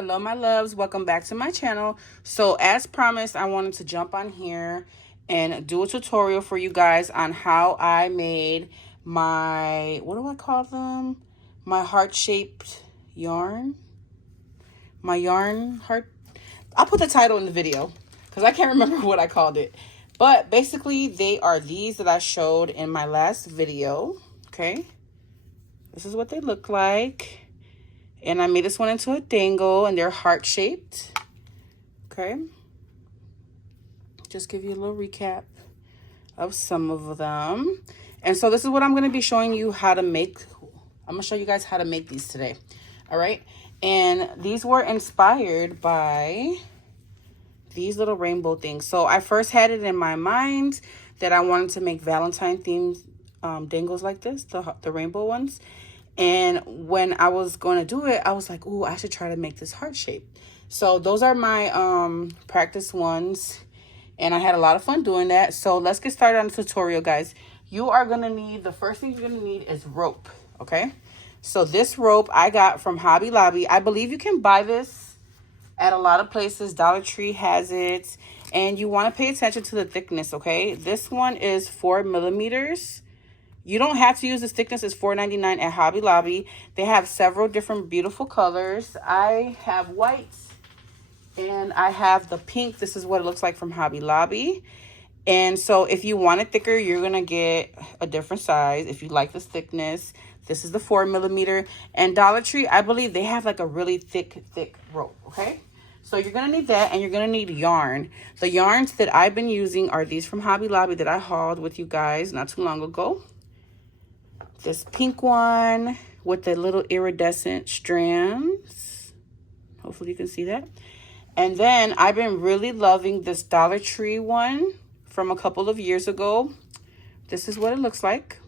Hello my loves, welcome back to my channel. So as promised, I wanted to jump on here and do a tutorial for you guys on how I made my, what do I call them? My heart-shaped yarn. My yarn heart. I'll put the title in the video because I can't remember what I called it. But basically they are these that I showed in my last video. Okay. This is what they look like. And I made this one into a dangle, and they're heart-shaped. Okay. Just give you a little recap of some of them. And so this is what I'm going to be showing you how to make. I'm going to show you guys how to make these today. All right. And these were inspired by these little rainbow things. So I first had it in my mind that I wanted to make Valentine themed dangles like this, the rainbow ones. And when I was going to do it, I was like, ooh, I should try to make this heart shape. So those are my practice ones. And I had a lot of fun doing that. So let's get started on the tutorial, guys. You are going to need, the first thing you're going to need is rope, okay? So this rope I got from Hobby Lobby. I believe you can buy this at a lot of places. Dollar Tree has it. And you want to pay attention to the thickness, okay? This one is 4 millimeters. You don't have to use this thickness. It's $4.99 at Hobby Lobby. They have several different beautiful colors. I have white and I have the pink. This is what it looks like from Hobby Lobby. And so if you want it thicker, you're going to get a different size. If you like this thickness, this is the 4 millimeter. And Dollar Tree, I believe they have like a really thick rope, okay? So you're going to need that, and you're going to need yarn. The yarns that I've been using are these from Hobby Lobby that I hauled with you guys not too long ago. This pink one with the little iridescent strands. Hopefully you can see that. And then I've been really loving this Dollar Tree one from a couple of years ago. This is what it looks like.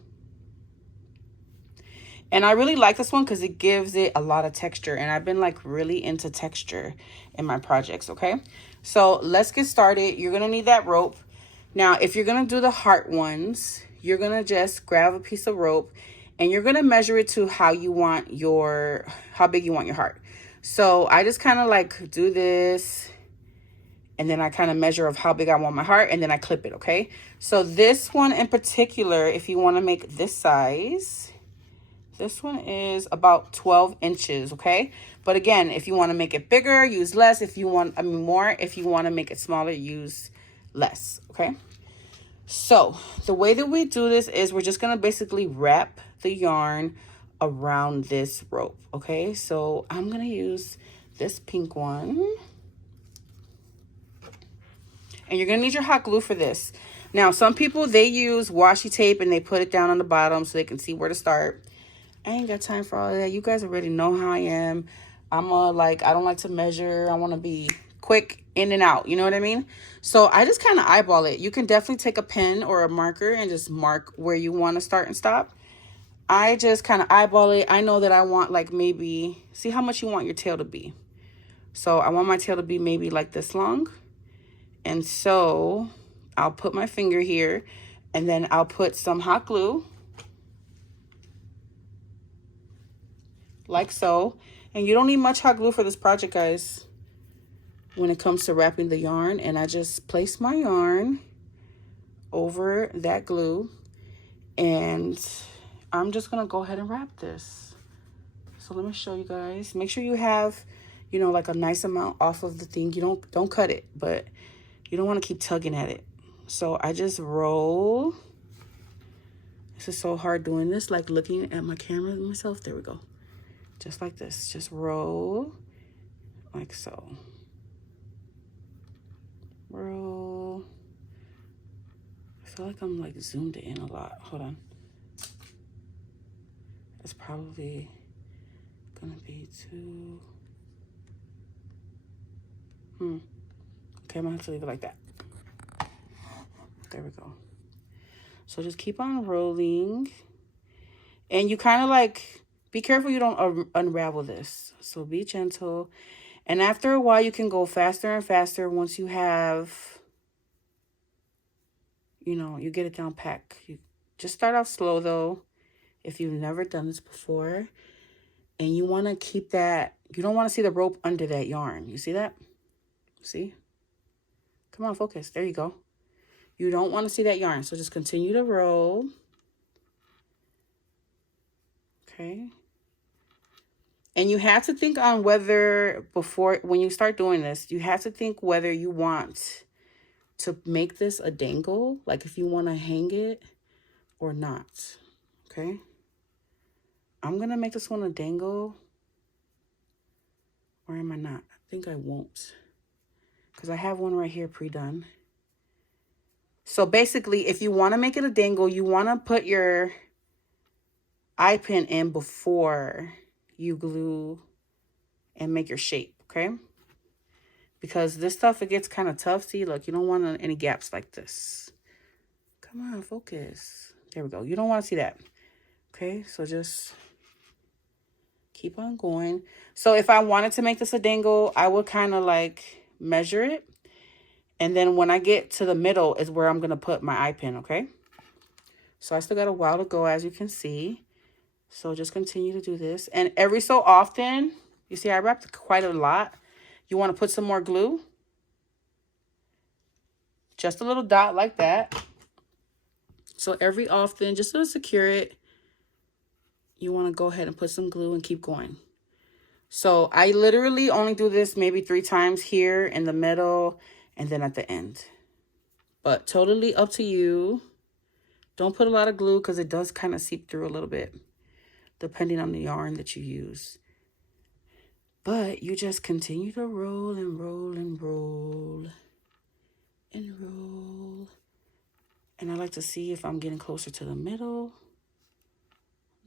And I really like this one because it gives it a lot of texture. And I've been like really into texture in my projects, okay? So let's get started. You're going to need that rope. Now, if you're going to do the heart ones, you're going to just grab a piece of rope and you're going to measure it to how big you want your heart. So I just kind of like do this, and then I kind of measure of how big I want my heart, and then I clip it, okay? So this one in particular, if you want to make this size, this one is about 12 inches, okay? But again, if you want to make it bigger, use less. If you want, more. If you want to make it smaller, use less, okay? So the way that we do this is we're just going to basically wrap the yarn around this rope, okay? So I'm going to use this pink one. And you're going to need your hot glue for this. Now, some people, they use washi tape and they put it down on the bottom so they can see where to start. I ain't got time for all of that. You guys already know how I am. I don't like to measure. I want to be quick in and out. You know what I mean? So I just kind of eyeball it. You can definitely take a pen or a marker and just mark where you want to start and stop. I just kind of eyeball it. I know that I want like maybe, see how much you want your tail to be. So I want my tail to be maybe like this long. And so I'll put my finger here and then I'll put some hot glue. Like so. And you don't need much hot glue for this project, guys, when it comes to wrapping the yarn. And I just place my yarn over that glue, and I'm just gonna go ahead and wrap this. So let me show you guys. Make sure you have, you know, like a nice amount off of the thing. You don't cut it, but you don't want to keep tugging at it. So I just roll. This is so hard doing this, like looking at my camera myself. There we go. Just like this. Just roll like so. Roll. I feel like I'm like zoomed in a lot. Hold on. It's probably gonna be too. Okay, I'm gonna have to leave it like that. There we go. So just keep on rolling. And you kind of like, be careful you don't unravel this. So be gentle. And after a while, you can go faster and faster once you have, you know, you get it down pat. You just start off slow though, if you've never done this before. And you want to keep that, you don't want to see the rope under that yarn. You see that? See? Come on, focus. There you go. You don't want to see that yarn. So just continue to roll. Okay. And you have to think on whether, when you start doing this, you have to think whether you want to make this a dangle, like if you want to hang it or not. Okay. I'm going to make this one a dangle. Or am I not? I think I won't. Because I have one right here pre-done. So basically, if you want to make it a dangle, you want to put your eye pin in before you glue and make your shape, okay? Because this stuff, it gets kind of tough. See, look, you don't want any gaps like this. Come on, focus. There we go. You don't want to see that. Okay, so just keep on going. So if I wanted to make this a dangle, I would kind of like measure it. And then when I get to the middle is where I'm going to put my eye pin, okay? So I still got a while to go, as you can see. So just continue to do this. And every so often, you see I wrapped quite a lot. You want to put some more glue. Just a little dot like that. So every often, just to secure it, you want to go ahead and put some glue and keep going. So I literally only do this maybe 3 times here in the middle and then at the end. But totally up to you. Don't put a lot of glue because it does kind of seep through a little bit, depending on the yarn that you use. But you just continue to roll and roll and roll and roll. And I like to see if I'm getting closer to the middle.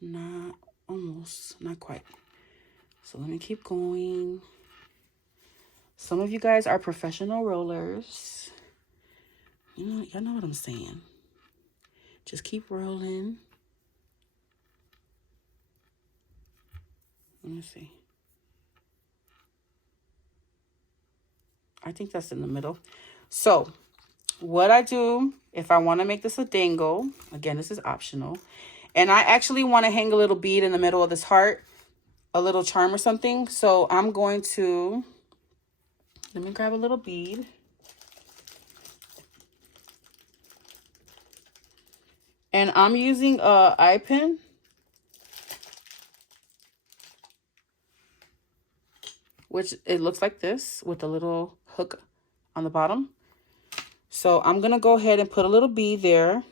Not almost, not quite. So let me keep going. Some of you guys are professional rollers. Y'all know what I'm saying. Just keep rolling. Let me see. I think that's in the middle. So what I do, if I want to make this a dangle, again, this is optional. And I actually want to hang a little bead in the middle of this heart, a little charm or something. So I'm going to, let me grab a little bead. And I'm using a eye pin. Which it looks like this with a little hook on the bottom. So I'm going to go ahead and put a little bead there.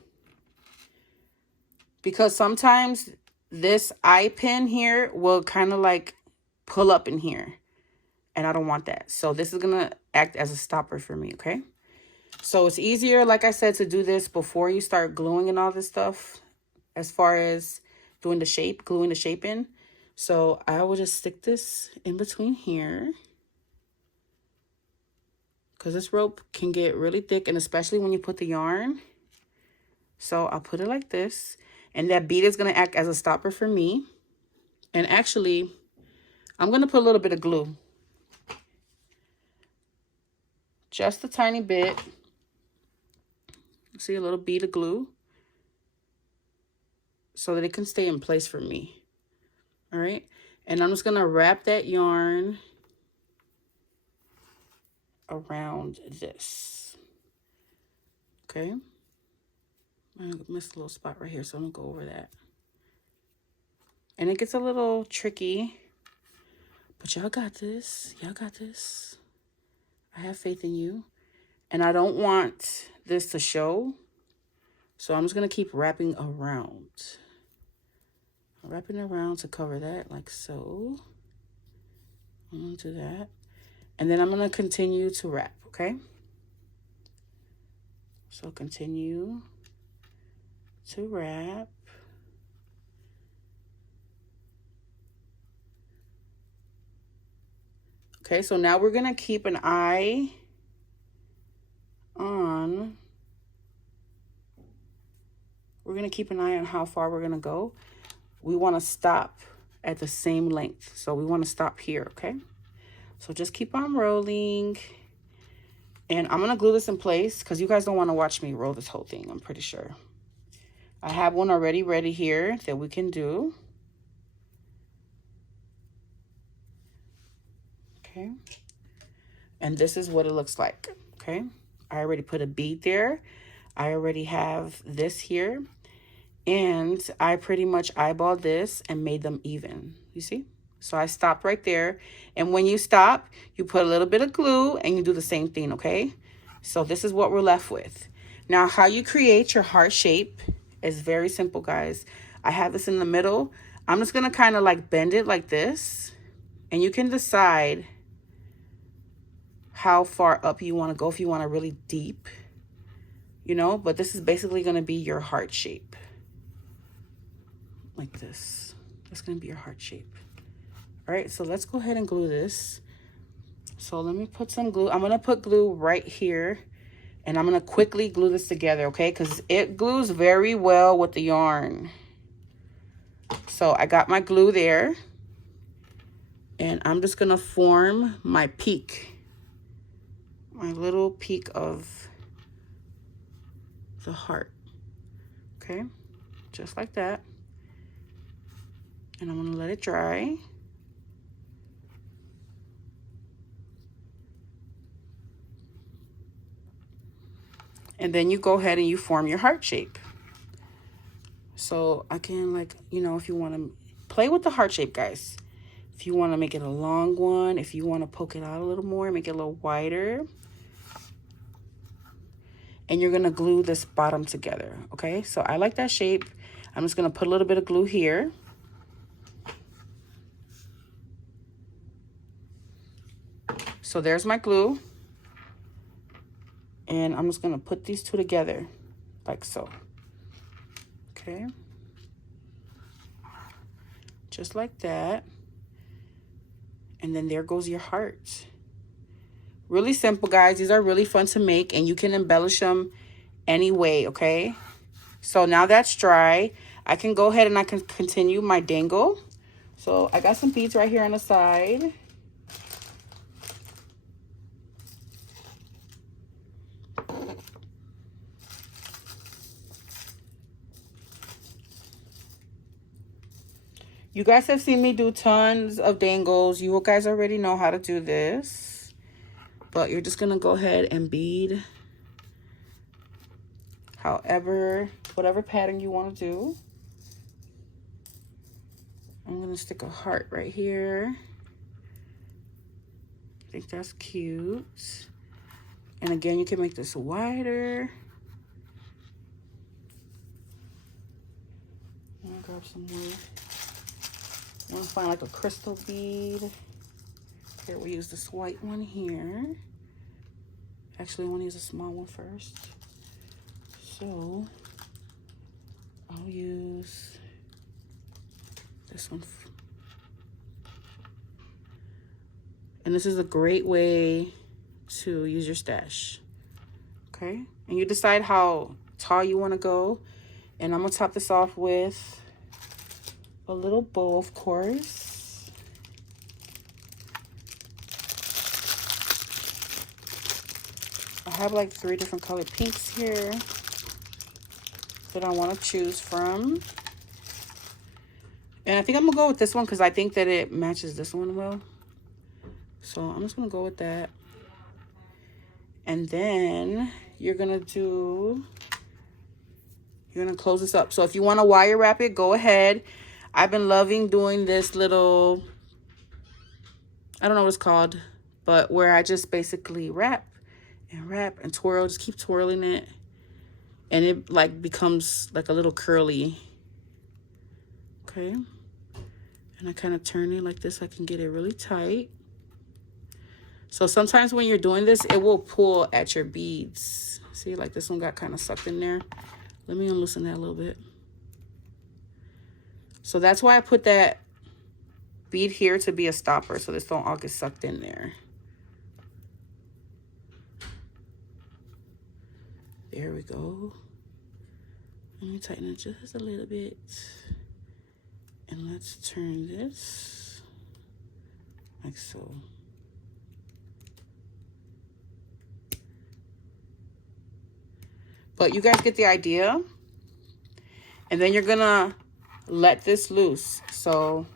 Because sometimes this eye pin here will kind of like pull up in here. And I don't want that. So this is going to act as a stopper for me, okay? So it's easier, like I said, to do this before you start gluing and all this stuff. As far as doing the shape, gluing the shape in. So I will just stick this in between here. Because this rope can get really thick, and especially when you put the yarn. So I'll put it like this. And that bead is going to act as a stopper for me. And actually, I'm going to put a little bit of glue. Just a tiny bit. See, a little bead of glue. So that it can stay in place for me. All right. And I'm just going to wrap that yarn around this. Okay. I missed a little spot right here, so I'm going to go over that. And it gets a little tricky. But y'all got this. Y'all got this. I have faith in you. And I don't want this to show. So I'm just going to keep wrapping around. Wrapping around to cover that like so. I'm going to do that. And then I'm going to continue to wrap, okay? So continue to wrap. Okay, so now we're going to keep an eye on, how far we're going to go. We want to stop at the same length. So we want to stop here, okay? So just keep on rolling. And I'm going to glue this in place because you guys don't want to watch me roll this whole thing, I'm pretty sure. I have one already ready here that we can do. Okay. And this is what it looks like. Okay. I already put a bead there. I already have this here. And I pretty much eyeballed this and made them even. You see? So I stopped right there. And when you stop, you put a little bit of glue and you do the same thing, okay? So this is what we're left with. Now, how you create your heart shape is very simple, guys. I have this in the middle. I'm just going to kind of like bend it like this. And you can decide how far up you want to go, if you want to really deep, you know, but this is basically going to be your heart shape. Like this. That's going to be your heart shape. All right, so let's go ahead and glue this. So let me put some glue. I'm going to put glue right here. And I'm going to quickly glue this together, okay? Because it glues very well with the yarn. So I got my glue there. And I'm just going to form my peak. My little peak of the heart. Okay? Just like that. And I'm going to let it dry. And then you go ahead and you form your heart shape. So I can, like, you know, if you want to play with the heart shape, guys. If you want to make it a long one, if you want to poke it out a little more, make it a little wider. And you're going to glue this bottom together, okay? So I like that shape. I'm just going to put a little bit of glue here. So there's my glue. And I'm just going to put these two together like so. Okay. Just like that. And then there goes your heart. Really simple, guys. These are really fun to make and you can embellish them any way, okay? So now that's dry, I can go ahead and I can continue my dangle. So I got some beads right here on the side. You guys have seen me do tons of dangles. You guys already know how to do this. But you're just going to go ahead and bead however, whatever pattern you want to do. I'm going to stick a heart right here. I think that's cute. And again, you can make this wider. I'm going to grab some more. I'm going to find like a crystal bead. Here, we'll use this white one here. Actually, I want to use a small one first. So, I'll use this one. And this is a great way to use your stash. Okay? And you decide how tall you want to go. And I'm going to top this off with a little bow, of course. I have like 3 different colored pinks here that I want to choose from. And I think I'm going to go with this one because I think that it matches this one well. So I'm just going to go with that. And then you're going to close this up. So if you want to wire wrap it, go ahead. I've been loving doing this little, I don't know what it's called, but where I just basically wrap and twirl, just keep twirling it. And it like becomes like a little curly. Okay. And I kind of turn it like this. I can get it really tight. So sometimes when you're doing this, it will pull at your beads. See, like this one got kind of sucked in there. Let me unloosen that a little bit. So that's why I put that bead here to be a stopper, so this don't all get sucked in there. There we go. Let me tighten it just a little bit. And let's turn this like so. But you guys get the idea. And then you're gonna let this loose. So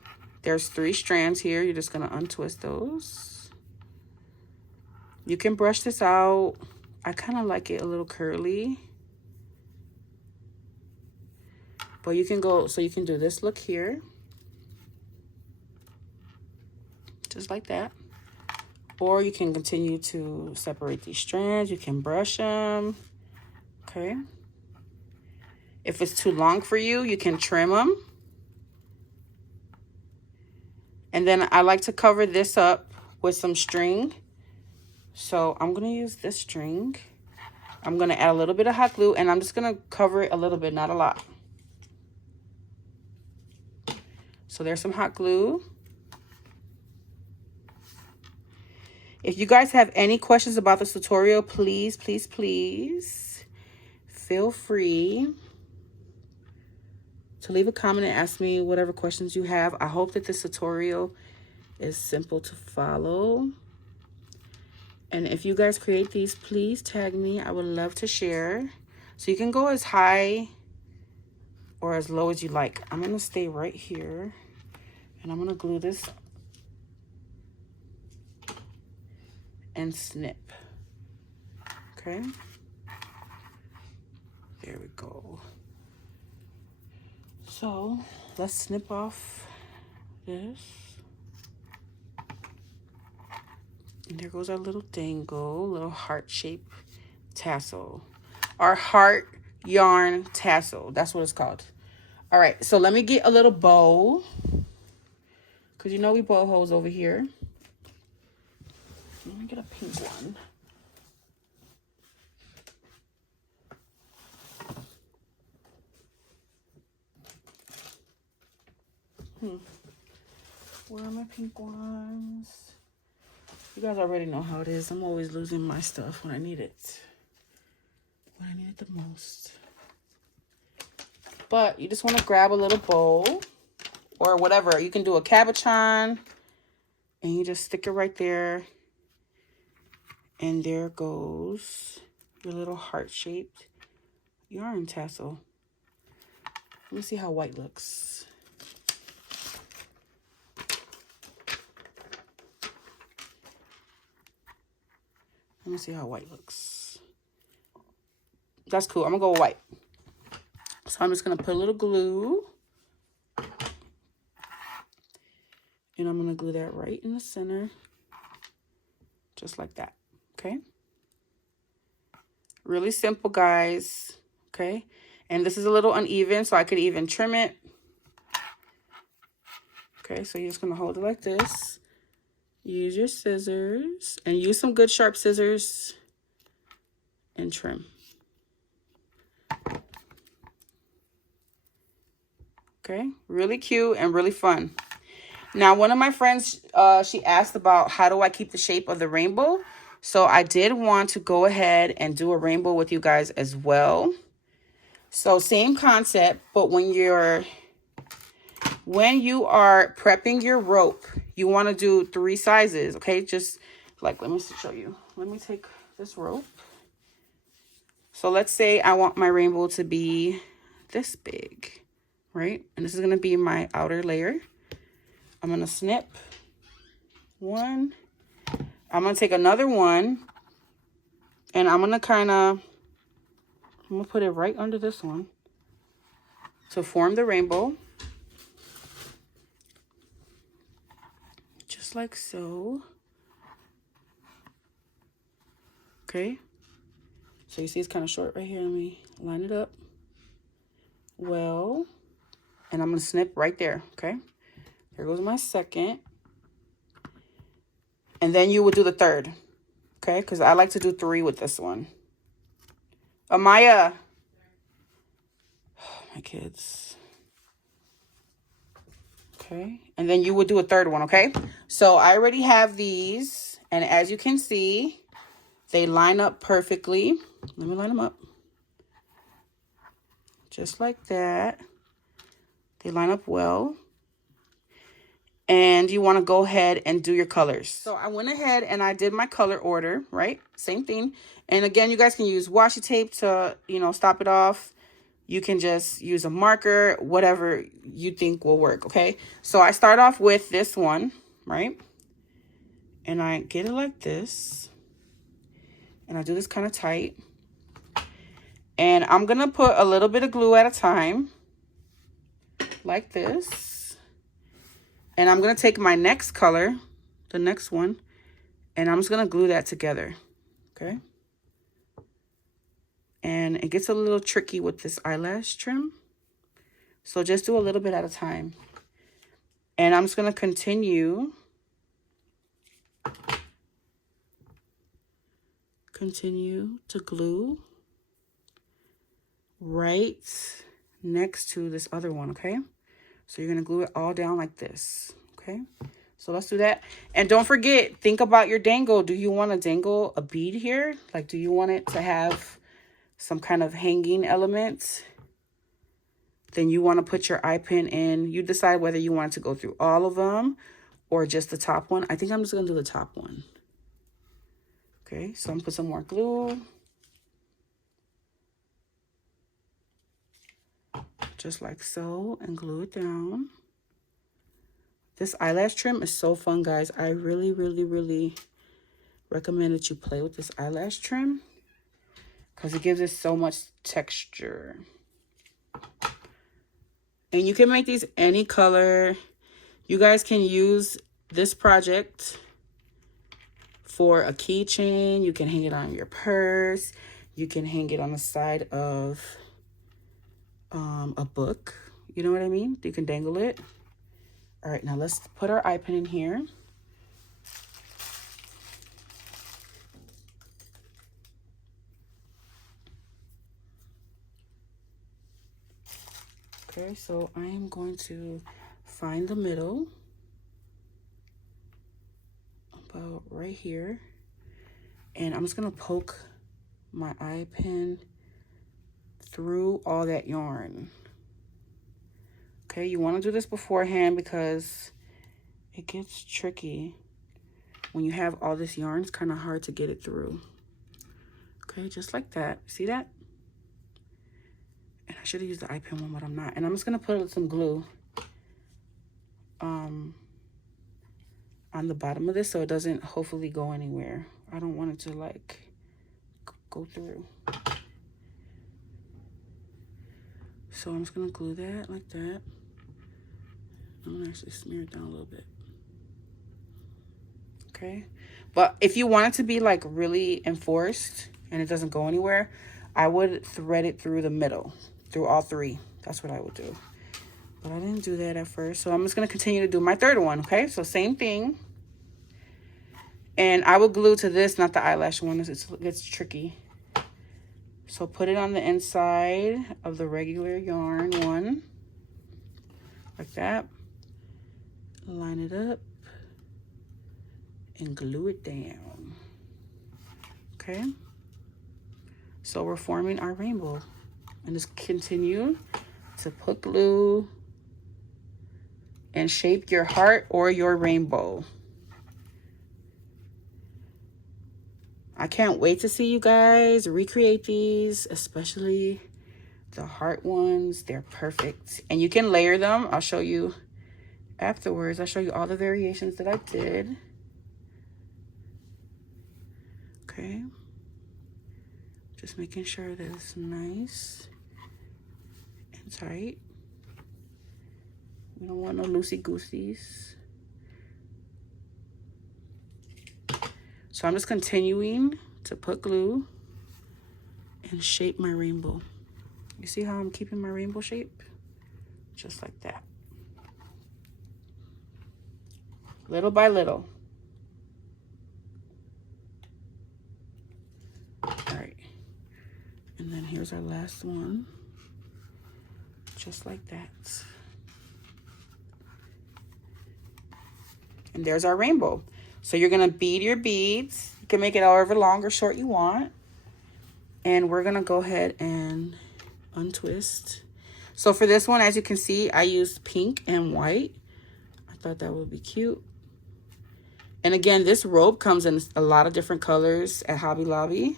there's 3 strands here. You're just gonna untwist those. You can brush this out. I kind of like it a little curly. But you can go, so you can do this look here. Just like that. Or you can continue to separate these strands. You can brush them. Okay. If it's too long for you, you can trim them. And then I like to cover this up with some string. So I'm going to use this string. I'm going to add a little bit of hot glue, and I'm just going to cover it a little bit, not a lot. So there's some hot glue. If you guys have any questions about this tutorial, please, please, please feel free to leave a comment and ask me whatever questions you have. I hope that this tutorial is simple to follow. And if you guys create these, please tag me. I would love to share. So you can go as high or as low as you like. I'm going to stay right here. And I'm going to glue this and snip. Okay. There we go. So let's snip off this. And there goes our little dangle, little heart-shaped tassel. Our heart yarn tassel. That's what it's called. All right, so let me get a little bow. Because you know we bow holes over here. Let me get a pink one. Where are my pink ones? You guys already know how it is. I'm always losing my stuff when I need it. When I need it the most. But you just want to grab a little bowl or whatever. You can do a cabochon and you just stick it right there. And there goes your little heart-shaped yarn tassel. Let me see how white looks. Let me see how white looks. That's cool. I'm going to go with white. So I'm just going to put a little glue. And I'm going to glue that right in the center. Just like that. Okay. Really simple, guys. Okay. And this is a little uneven, so I could even trim it. Okay. So you're just going to hold it like this. Use your scissors and use some good sharp scissors and trim. Okay. Really cute and really fun. Now, one of my friends, she asked about how do I keep the shape of the rainbow? So I did want to go ahead and do a rainbow with you guys as well. So same concept, but when you are prepping your rope, you want to do 3 sizes, okay? Just like, let me show you. Let me take this rope. So let's say I want my rainbow to be this big, right? And this is going to be my outer layer. I'm going to snip 1. I'm going to take another 1. And I'm going to put it right under this one to form the rainbow. Just like so. Okay. So you see it's kind of short right here. Let me line it up well. And I'm going to snip right there. Okay. There goes my second. And then you would do the third. Okay. Because I like to do 3 with this one. Amaya. Oh, my kids. Okay. And then you would do a third one. Okay. So I already have these. And as you can see, they line up perfectly. Let me line them up. Just like that. They line up well. And you want to go ahead and do your colors. So I went ahead and I did my color order, right? Same thing. And again, you guys can use washi tape to, stop it off. You can just use a marker, whatever you think will work, okay? So I start off with this one, right? And I get it like this. And I do this kind of tight. And I'm going to put a little bit of glue at a time, like this. And I'm going to take my next color, the next one, and I'm just going to glue that together, okay? And it gets a little tricky with this eyelash trim. So just do a little bit at a time. And I'm just going to continue to glue right next to this other one, okay? So you're going to glue it all down like this, okay? So let's do that. And don't forget, think about your dangle. Do you want to dangle a bead here? Like, do you want it to have some kind of hanging element? Then you want to put your eye pin in. You decide whether you want it to go through all of them or just the top one. I think I'm just going to do the top one. Okay, so I'm going to put some more glue. Just like so, and glue it down. This eyelash trim is so fun, guys. I really, really, really recommend that you play with this eyelash trim because it gives it so much texture. And you can make these any color. You guys can use this project for a keychain. You can hang it on your purse. You can hang it on the side of a book. You know what I mean? You can dangle it. All right, now let's put our eye pin in here. Okay, so I am going to find the middle, about right here, and I'm just gonna poke my eye pin through all that yarn. Okay, you want to do this beforehand because it gets tricky when you have all this yarn. It's kind of hard to get it through. Okay, just like that. See that? And I should have used the eye pin one, but I'm not. And I'm just gonna put some glue on the bottom of this so it doesn't hopefully go anywhere. I don't want it to like go through. So I'm just gonna glue that like that. I'm gonna actually smear it down a little bit. Okay, but if you want it to be like really enforced and it doesn't go anywhere, I would thread it through the middle, through all three. That's what I would do. But I didn't do that at first, so I'm just gonna continue to do my third one. Okay, so same thing. And I will glue to this, not the eyelash one, as it gets tricky. So put it on the inside of the regular yarn one, like that. Line it up and glue it down. Okay. So we're forming our rainbow. And just continue to put glue and shape your heart or your rainbow. I can't wait to see you guys recreate these, especially the heart ones. They're perfect. And you can layer them. I'll show you afterwards. I'll show you all the variations that I did. Okay. Just making sure that it's nice and tight. We don't want no loosey-gooseys. So I'm just continuing to put glue and shape my rainbow. You see how I'm keeping my rainbow shape? Just like that. Little by little. All right. And then here's our last one. Just like that. And there's our rainbow. So you're gonna bead your beads. You can make it however long or short you want. And we're gonna go ahead and untwist. So for this one, as you can see, I used pink and white. I thought that would be cute. And again, this rope comes in a lot of different colors at Hobby Lobby.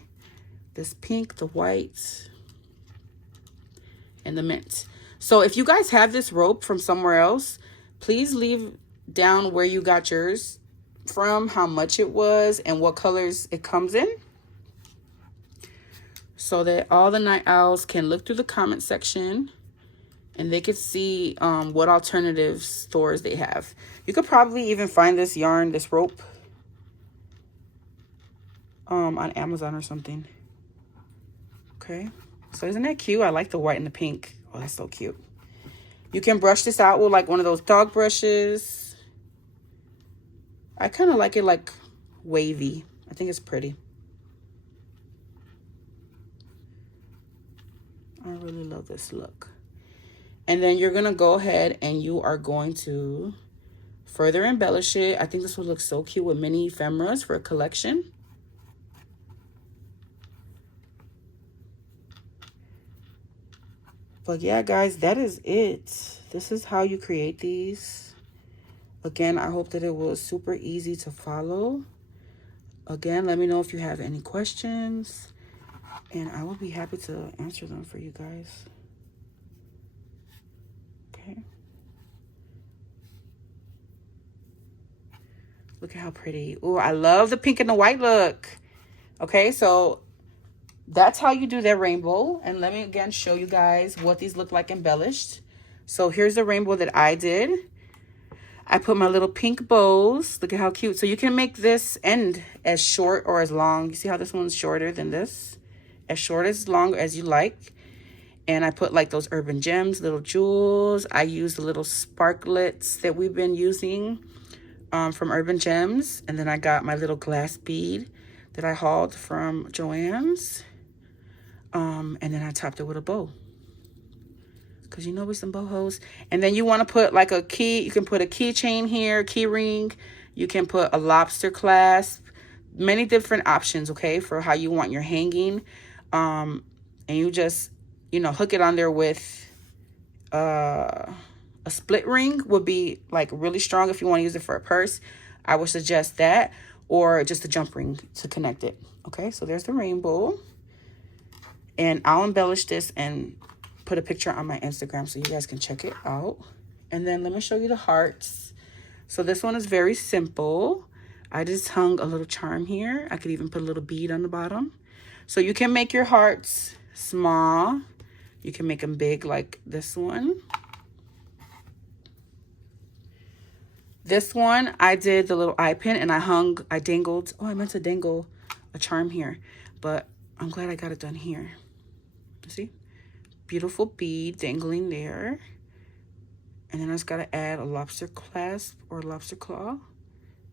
This pink, the white, and the mint. So if you guys have this rope from somewhere else, please leave down where you got yours from, how much it was, and what colors it comes in. so that all the night owls can look through the comment section and they could see what alternative stores they have. You could probably even find this yarn, this rope, on Amazon or something. Okay, so isn't that cute? I like the white and the pink. Oh, that's so cute. You can brush this out with like one of those dog brushes. I kind of like it like wavy. I think it's pretty. I really love this look. And then you're gonna go ahead and you are going to further embellish it. I think this would look so cute with mini ephemeras for a collection. But yeah, guys, that is it. This is how you create these. Again, I hope that it was super easy to follow. Again, let me know if you have any questions, and I will be happy to answer them for you guys. Okay. Look at how pretty. Oh, I love the pink and the white look. Okay, so that's how you do that rainbow. And let me again show you guys what these look like embellished. So here's the rainbow that I did. I put my little pink bows. Look at how cute. So you can make this end as short or as long. You see how this one's shorter than this? As short as long as you like. And I put like those urban gems, little jewels. I used the little sparklets that we've been using from Urban Gems. And then I got my little glass bead that I hauled from Joann's. And then I topped it with a bow. Because you know we're some bohos. And then you want to put like a key. You can put a keychain here, key ring. You can put a lobster clasp. Many different options, okay, for how you want your hanging. And you just, you know, hook it on there with a split ring would be like really strong if you want to use it for a purse. I would suggest that, or just a jump ring to connect it. Okay, so there's the rainbow. And I'll embellish this and put a picture on my Instagram so you guys can check it out. And then let me show you the hearts. So this one is very simple. I just hung a little charm here. I could even put a little bead on the bottom. So you can make your hearts small. You can make them big like this one. This one, I did the little eye pin and I dangled. Oh, I meant to dangle a charm here, but I'm glad I got it done here. See? Beautiful bead dangling there. And then I just got to add a lobster clasp or lobster claw.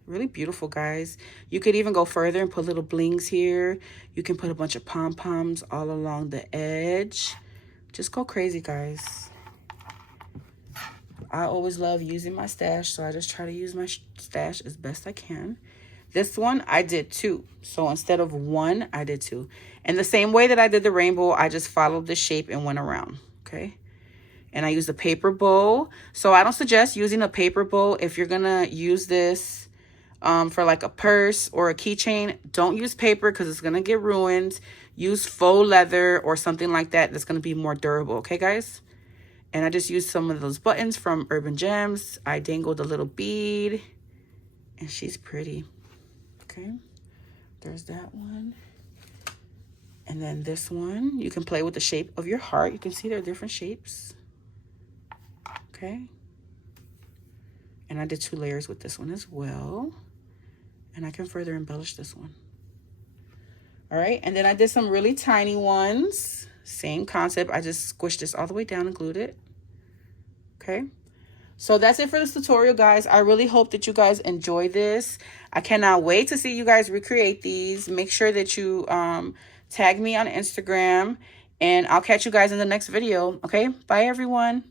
Really beautiful, guys. You could even go further and put little blings here. You can put a bunch of pom-poms all along the edge. Just go crazy, guys. I always love using my stash, so I just try to use my stash as best I can. This one, I did 2. So instead of 1, I did 2. And the same way that I did the rainbow, I just followed the shape and went around, okay? And I used a paper bow. So I don't suggest using a paper bow. If you're going to use this for like a purse or a keychain, don't use paper because it's going to get ruined. Use faux leather or something like that that's going to be more durable, okay, guys? And I just used some of those buttons from Urban Gems. I dangled a little bead, and she's pretty. Okay, there's that one. And then this one, you can play with the shape of your heart. You can see there are different shapes. Okay. And I did 2 layers with this one as well. And I can further embellish this one. All right, and then I did some really tiny ones. Same concept. I just squished this all the way down and glued it. Okay. So that's it for this tutorial, guys. I really hope that you guys enjoy this. I cannot wait to see you guys recreate these. Make sure that you tag me on Instagram, and I'll catch you guys in the next video. Okay, bye everyone.